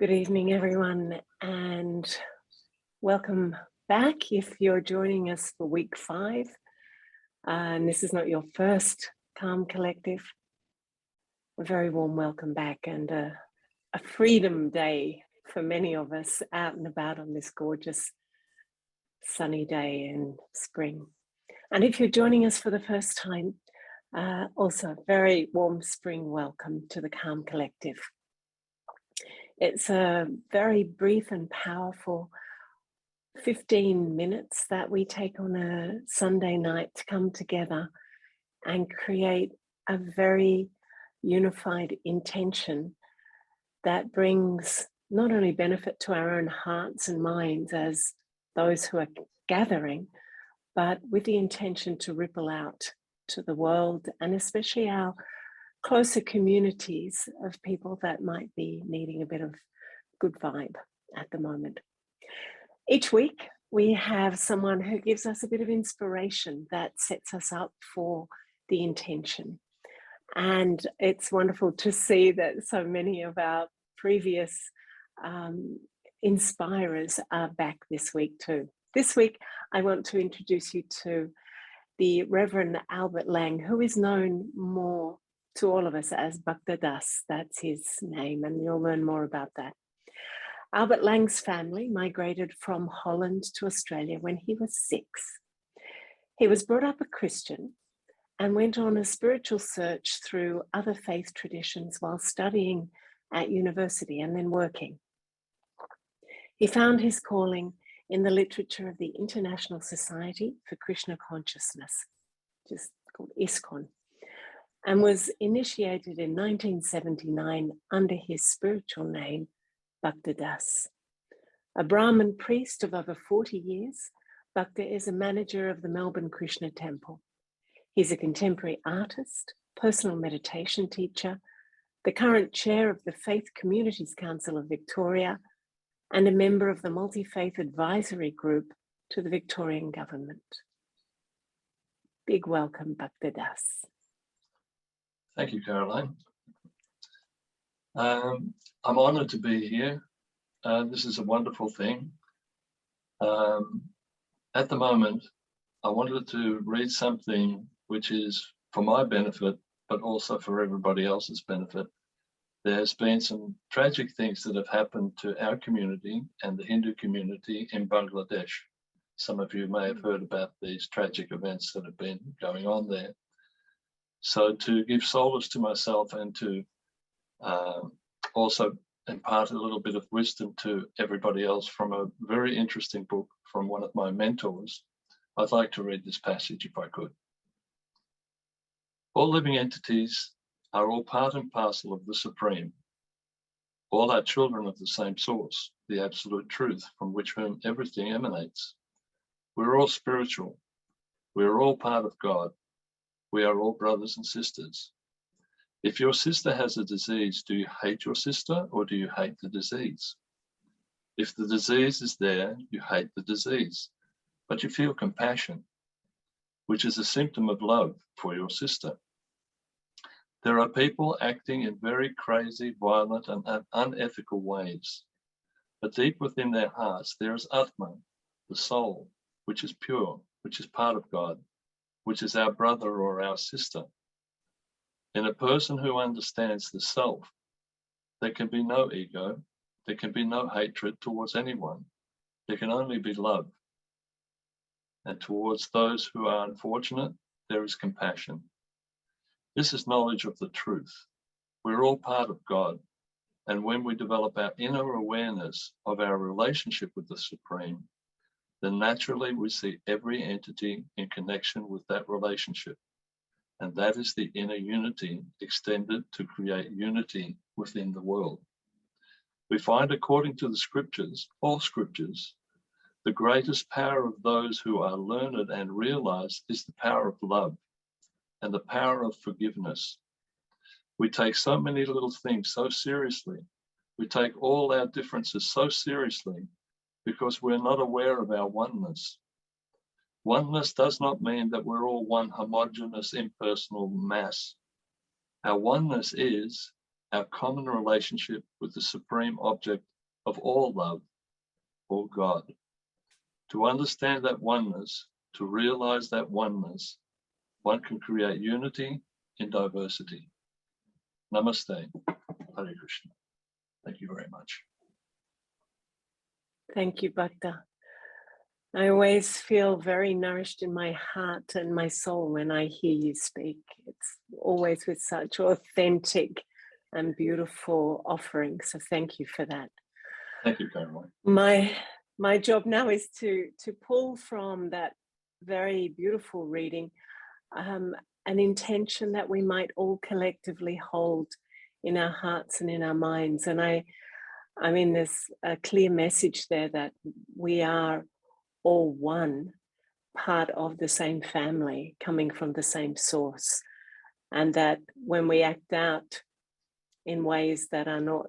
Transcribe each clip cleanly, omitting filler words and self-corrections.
Good evening, everyone, and welcome back if you're joining us for week 5. And this is not your first Calm Collective. A very warm welcome back and a freedom day for many of us out and about on this gorgeous sunny day in spring. And if you're joining us for the first time, also a very warm spring welcome to the Calm Collective. It's a very brief and powerful 15 minutes that we take on a Sunday night to come together and create a very unified intention that brings not only benefit to our own hearts and minds as those who are gathering, but with the intention to ripple out to the world and especially our closer communities of people that might be needing a bit of good vibe at the moment. Each week, we have someone who gives us a bit of inspiration that sets us up for the intention. And it's wonderful to see that so many of our previous inspirers are back this week too. This week, I want to introduce you to the Reverend Albert Lange, who is known more to all of us as Bhakta Dasa. That's his name, and you'll learn more about that. Albert Lange's family migrated from Holland to Australia when he was 6. He was brought up a Christian and went on a spiritual search through other faith traditions while studying at university and then working. He found his calling in the literature of the International Society for Krishna Consciousness, just called ISKCON, and was initiated in 1979 under his spiritual name, Bhakta Dasa. A Brahmin priest of over 40 years, Bhakta is a manager of the Melbourne Krishna Temple. He's a contemporary artist, personal meditation teacher, the current chair of the Faith Communities Council of Victoria, and a member of the Multi-Faith Advisory Group to the Victorian Government. Big welcome, Bhakta Dasa. Thank you, Caroline. I'm honoured to be here. This is a wonderful thing. At the moment, I wanted to read something which is for my benefit, but also for everybody else's benefit. There's been some tragic things that have happened to our community and the Hindu community in Bangladesh. Some of you may have heard about these tragic events that have been going on there. So to give solace to myself and to also impart a little bit of wisdom to everybody else from a very interesting book from one of my mentors, I'd like to read this passage if I could. All living entities are all part and parcel of the Supreme. All are children of the same source, the absolute truth from whom everything emanates. We're all spiritual. We're all part of God. We are all brothers and sisters. If your sister has a disease, do you hate your sister or do you hate the disease? If the disease is there, you hate the disease, but you feel compassion, which is a symptom of love for your sister. There are people acting in very crazy, violent, and unethical ways, but deep within their hearts, there is Atma, the soul, which is pure, which is part of God, which is our brother or our sister. In a person who understands the self, there can be no ego, there can be no hatred towards anyone. There can only be love. And towards those who are unfortunate, there is compassion. This is knowledge of the truth. We're all part of God. And when we develop our inner awareness of our relationship with the Supreme, then naturally we see every entity in connection with that relationship. And that is the inner unity extended to create unity within the world. We find, according to the scriptures, all scriptures, the greatest power of those who are learned and realize is the power of love and the power of forgiveness. We take so many little things so seriously. We take all our differences so seriously because we're not aware of our oneness. Oneness does not mean that we're all one homogeneous, impersonal mass. Our oneness is our common relationship with the supreme object of all love, all God. To understand that oneness, to realize that oneness, one can create unity in diversity. Namaste. Hare Krishna. Thank you very much. Thank you, Bhakta. I always feel very nourished in my heart and my soul when I hear you speak. It's always with such authentic and beautiful offering. So thank you for that. Thank you, Caroline. My job now is to pull from that very beautiful reading an intention that we might all collectively hold in our hearts and in our minds. And I mean, there's a clear message there that we are all one, part of the same family, coming from the same source. And that when we act out in ways that are not,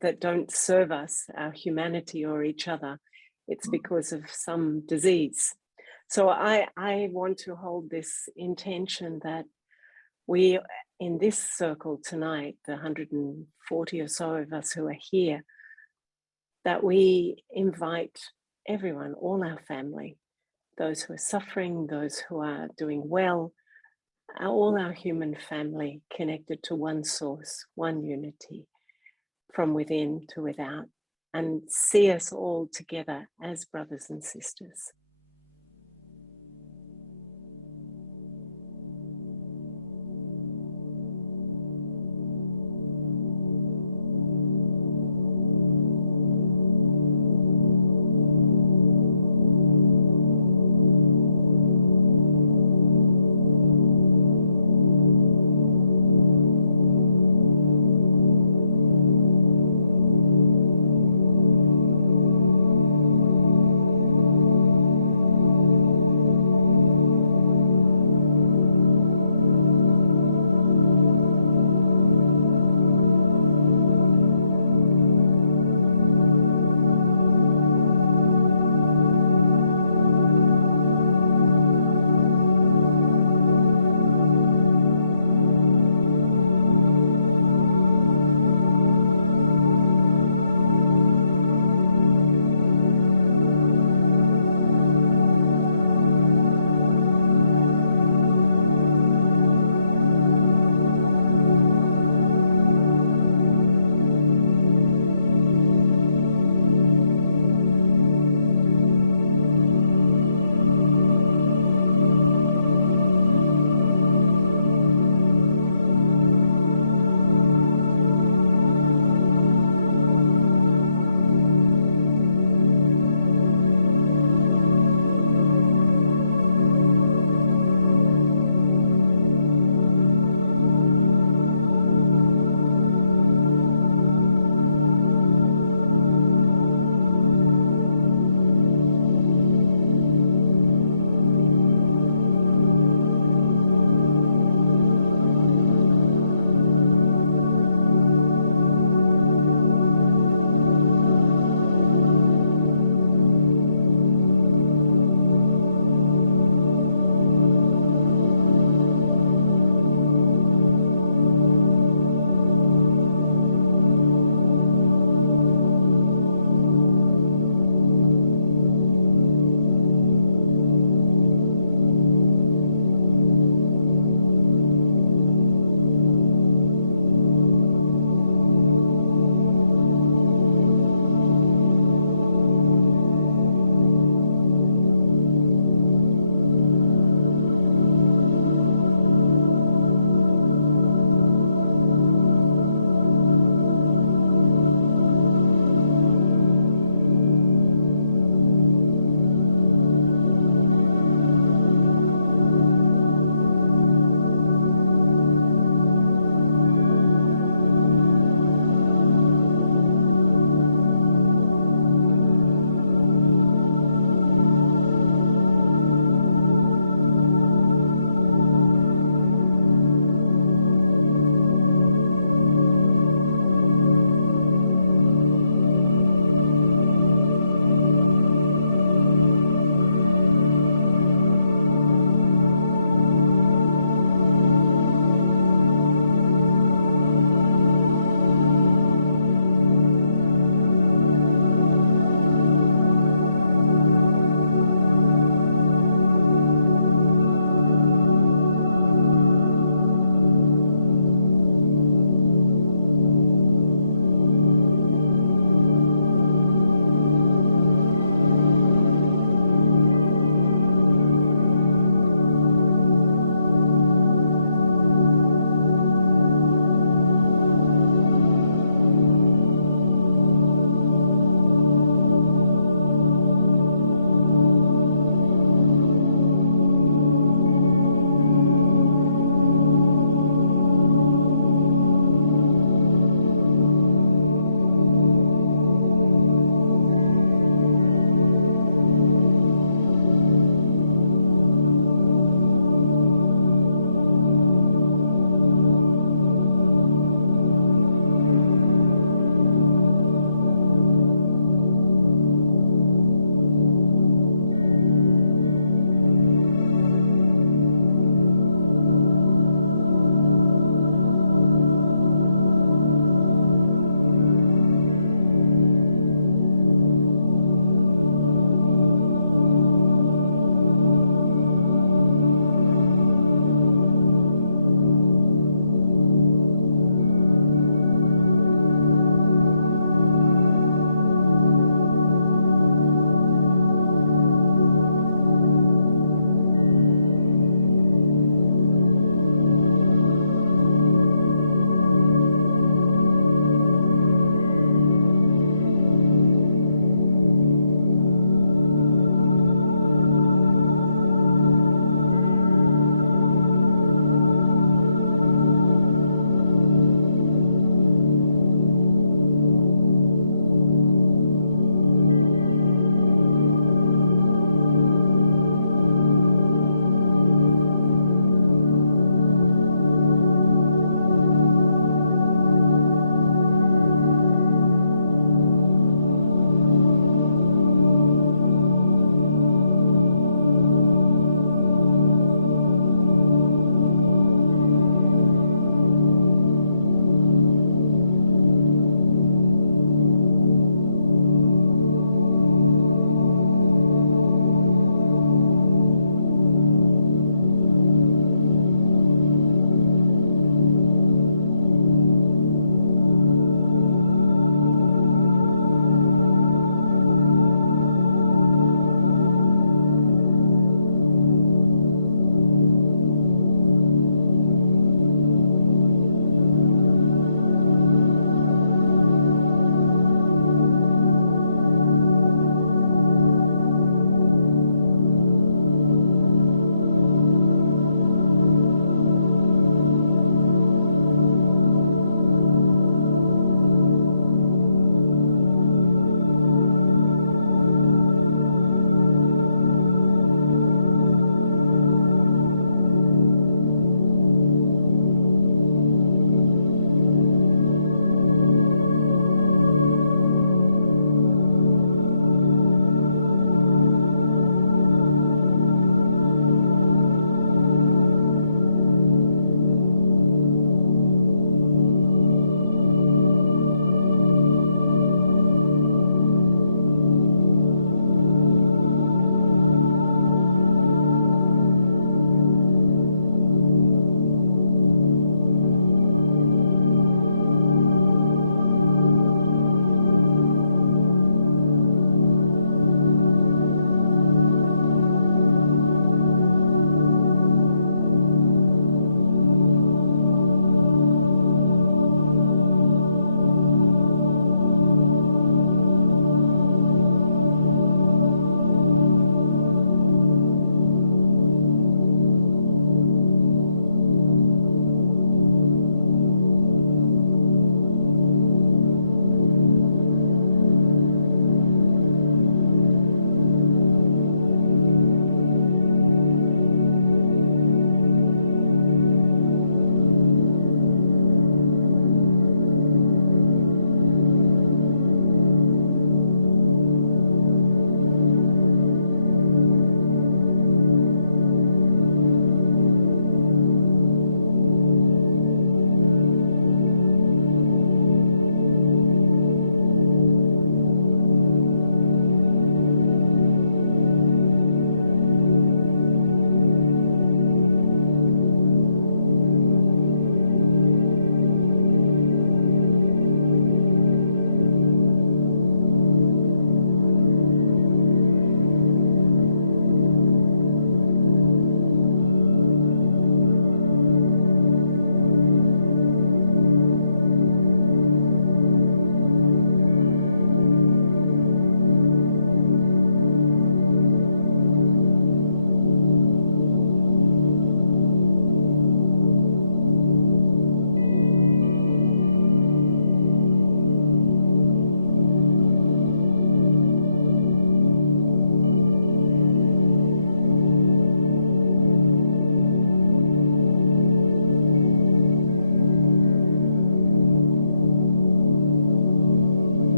that don't serve us, our humanity or each other, it's because of some disease. So I want to hold this intention that we, in this circle tonight, the 140 or so of us who are here, that we invite everyone, all our family, those who are suffering, those who are doing well, all our human family connected to one source, one unity, from within to without, and see us all together as brothers and sisters.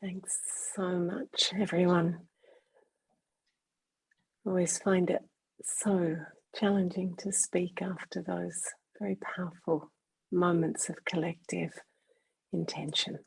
Thanks so much, everyone. I always find it so challenging to speak after those very powerful moments of collective intention.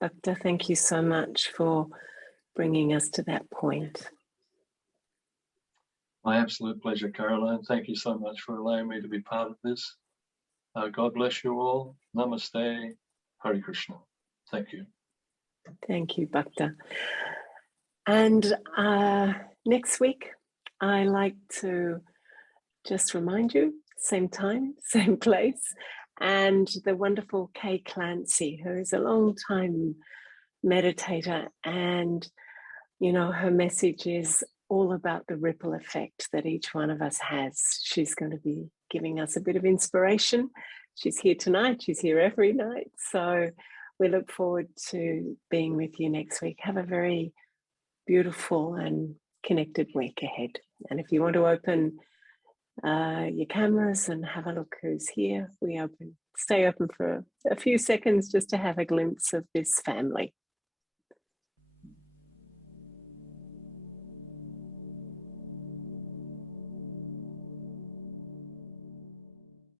Bhakta, thank you so much for bringing us to that point. My absolute pleasure, Caroline. Thank you so much for allowing me to be part of this. God bless you all. Namaste. Hare Krishna. Thank you. Thank you, Bhakta. And next week, I like to just remind you, same time, same place, and the wonderful Kay Clancy, who is a long-time meditator, and you know, her message is all about the ripple effect that each one of us has. She's going to be giving us a bit of inspiration. She's here tonight, she's here every night, so we look forward to being with you next week. Have a very beautiful and connected week ahead. And if you want to open your cameras and have a look who's here, we stay open for a few seconds just to have a glimpse of this family.